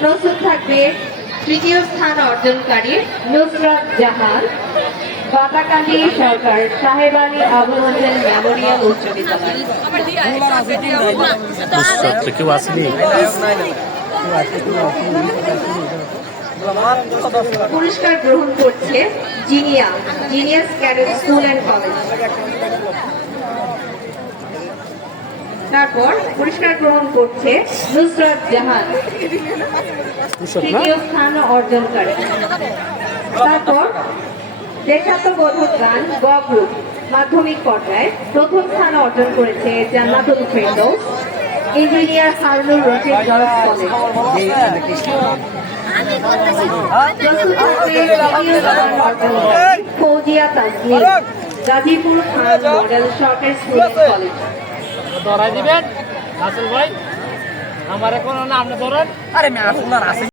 প্রস্তুত থাকবে তৃতীয় স্থান অর্জনকারী নুসরাত জাহান বাতাকান্দি সরকার সাহেব আলী আবুল হোসেন মেমোরিয়াল উচ্চ বিদ্যালয়। কেউ আসেনি? পুরস্কার গ্রহণ করছে Jinia genius cadet school and college. তারপর পুরস্কার গ্রহণ করছে নুসরাত জাহান। তৃতীয় স্থান অর্জনকারী। তারপর দেশাত্মবোধক গান গ গ্রুপ মাধ্যমিক পর্যায়ে প্রথম স্থান অর্জন করেছে Jannatul Ferdous engineer Harunur Rashid girls college. Fouzia Tasnim Gazipur Khan model সরকারি স্কুল কলেজ। ধরাই দিবেন। রাসেল ভাই আমার এখন আপনি ধরেন আরে আর আছে।